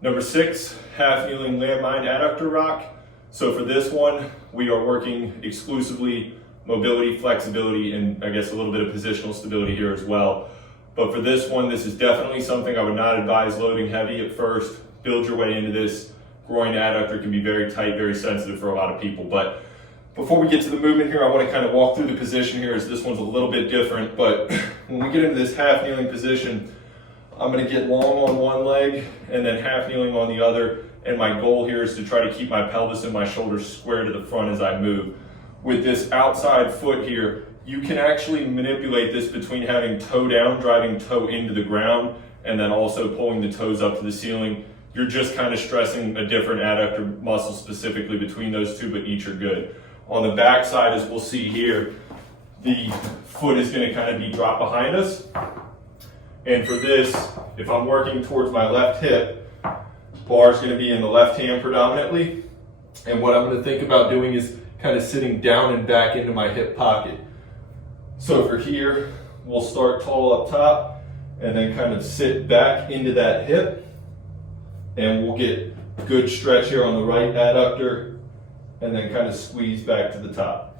Number 6, half kneeling landmine adductor rock. So for this one, we are working exclusively mobility, flexibility, and I guess a little bit of positional stability here as well. But for this one, this is definitely something I would not advise loading heavy at first. Build your way into this. Groin adductor can be very tight, very sensitive for a lot of people. But before we get to the movement here, I want to kind of walk through the position here, as this one's a little bit different. But when we get into this half kneeling position, I'm going to get long on one leg and then half kneeling on the other. And my goal here is to try to keep my pelvis and my shoulders square to the front as I move. With this outside foot here, you can actually manipulate this between having toe down, driving toe into the ground, and then also pulling the toes up to the ceiling. You're just kind of stressing a different adductor muscle specifically between those two, but each are good. On the back side, as we'll see here, the foot is going to kind of be dropped behind us. And for this, if I'm working towards my left hip, bar is going to be in the left hand predominantly. And what I'm going to think about doing is kind of sitting down and back into my hip pocket. So for here, we'll start tall up top and then kind of sit back into that hip. And we'll get good stretch here on the right adductor and then kind of squeeze back to the top.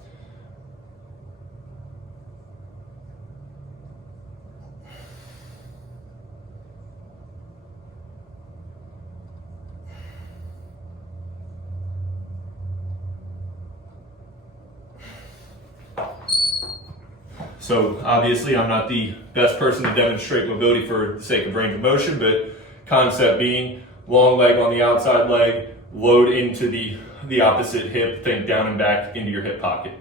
So obviously I'm not the best person to demonstrate mobility for the sake of range of motion, but concept being long leg on the outside leg, load into the opposite hip, think down and back into your hip pocket.